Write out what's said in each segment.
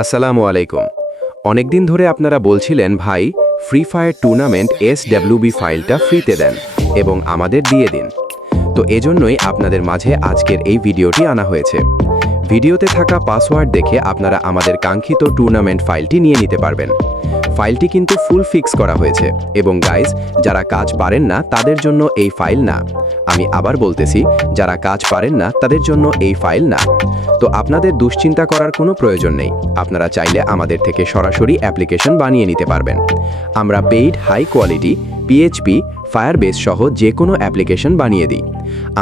আসসালামু আলাইকুম। অনেকদিন ধরে আপনারা বলছিলেন ভাই ফ্রি ফায়ার টুর্নামেন্ট SWB ফাইলটা ফ্রিতে দেন এবং আমাদের দিয়ে দিন। তো এজন্যই আপনাদের মাঝে আজকের এই ভিডিওটি আনা হয়েছে। ভিডিওতে থাকা পাসওয়ার্ড দেখে আপনারা আমাদের কাঙ্ক্ষিত টুর্নামেন্ট ফাইলটি নিয়ে নিতে পারবেন। ফাইলটি কিন্তু ফুল ফিক্স করা হয়েছে এবং গাইজ, যারা কাজ পারেন না তাদের জন্য এই ফাইল না। আমি আবার বলতেছি, যারা কাজ পারেন না তাদের জন্য এই ফাইল না। তো আপনাদের দুশ্চিন্তা করার কোনো প্রয়োজন নেই। আপনারা চাইলে আমাদের থেকে সরাসরি অ্যাপ্লিকেশন বানিয়ে নিতে পারবেন। আমরা paid high quality PHP Firebase সহ যে কোনো অ্যাপ্লিকেশন বানিয়ে দিই।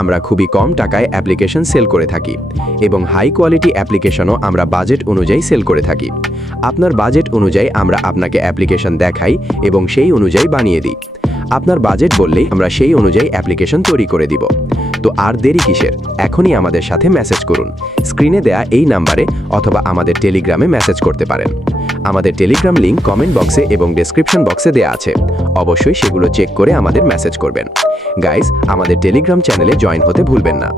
আমরা খুবই কম টাকায় অ্যাপ্লিকেশন সেল করে থাকি এবং হাই কোয়ালিটি অ্যাপ্লিকেশনও আমরা বাজেট অনুযায়ী সেল করে থাকি। আপনার বাজেট অনুযায়ী আমরা আপনাকে অ্যাপ্লিকেশন দেখাই এবং সেই অনুযায়ী বানিয়ে দিই। আপনার বাজেট বললেই আমরা সেই অনুযায়ী অ্যাপ্লিকেশন তৈরি করে দিব। তো আর দেরি কিসের, এখনই আমাদের সাথে মেসেজ করুন। স্ক্রিনে দেয়া এই নাম্বারে অথবা আমাদের টেলিগ্রামে মেসেজ করতে পারেন। আমাদের টেলিগ্রাম লিংক কমেন্ট বক্সে এবং ডেসক্রিপশন বক্সে দেয়া আছে। অবশ্যই সেগুলো চেক করে আমাদের মেসেজ করবেন। গাইস, আমাদের টেলিগ্রাম চ্যানেলে জয়েন হতে ভুলবেন না।